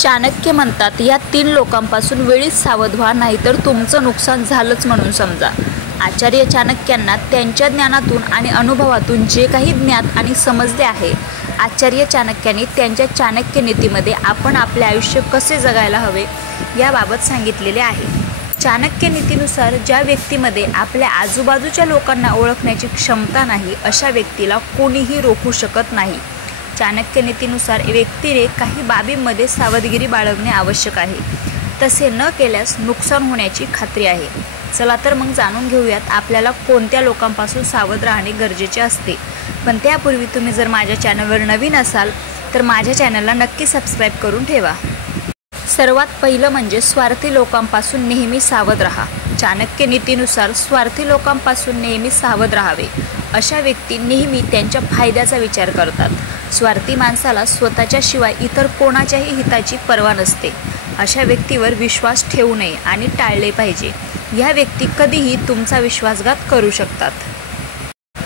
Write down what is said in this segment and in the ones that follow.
चाणक्य म्हणतात, या 3 लोकांपासून वेळीच सावध व्हा, नाहीतर तुमचं नुकसान झालंच म्हणून समजा. आचार्य चाणक्यांना त्यांच्या ज्ञानातून आणि अनुभवातून जे काही ज्ञात आणि समजले आहे, आचार्य चाणक्यांनी त्यांच्या चाणक्य नीतीमध्ये आपण आपले आयुष्य कसे जगायला हवे याबाबत सांगितलेले आहे. चाणक्य नीतीनुसार ज्या व्यक्तीमध्ये आपल्या आजूबाजूच्या लोकांना ओळखण्याची क्षमता नाही, अशा व्यक्तीला कोणीही रोखू शकत नाही. चाणक्य नीतीनुसार व्यक्तीने काही बाबींमध्ये सावधगिरी बाळगणे आवश्यक आहे. तसे न केल्यास नुकसान होण्याची खात्री आहे. चला तर मग जाणून घेऊयात आपल्याला कोणत्या लोकांपासून सावध राहणे गरजेचे असते. पण त्यापूर्वी तुम्ही जर माझ्या चॅनलवर नवीन असाल तर माझ्या चॅनलला नक्की सबस्क्राईब करून ठेवा. सर्वात पहिलं म्हणजे स्वार्थी लोकांपासून नेहमी सावध राहा. चाणक्य नीतीनुसार स्वार्थी लोकांपासून नेहमी सावध राहावे. अशा व्यक्ती नेहमी त्यांच्या फायद्याचा विचार करतात. स्वार्थी माणसाला स्वतःच्या शिवाय इतर कोणाच्याही हिताची पर्वा नसते. अशा व्यक्तीवर विश्वास ठेवू नये आणि टाळले पाहिजे. ह्या व्यक्ती कधीही तुमचा विश्वासघात करू शकतात.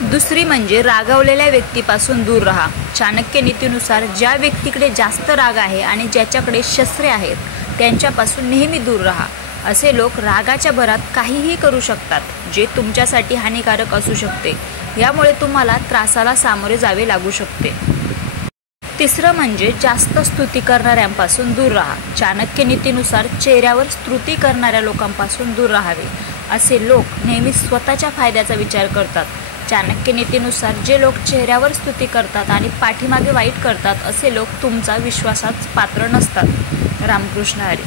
दुसरी म्हणजे रागावलेल्या व्यक्तीपासून दूर राहा. चाणक्य नीतीनुसार ज्या व्यक्तीकडे जास्त राग आहे आणि ज्याच्याकडे शस्त्रे आहेत त्यांच्यापासून नेहमी दूर राहा. असे लोक रागाच्या भरात काहीही करू शकतात, जे तुमच्यासाठी हानिकारक असू शकते. यामुळे तुम्हाला त्रासाला सामोरे जावे लागू शकते. तिसरं म्हणजे जास्त स्तुती करणाऱ्यांपासून दूर राहा. चाणक्य नीतीनुसार चेहऱ्यावर स्तुती करणाऱ्या लोकांपासून दूर राहावे. असे लोक नेहमी स्वतःच्या फायद्याचा विचार करतात. चाणक्य नीतीनुसार जे लोक चेहऱ्यावर स्तुती करतात आणि पाठीमागे वाईट करतात, असे लोक तुमचा विश्वासास पात्र नसतात. रामकृष्ण हरी.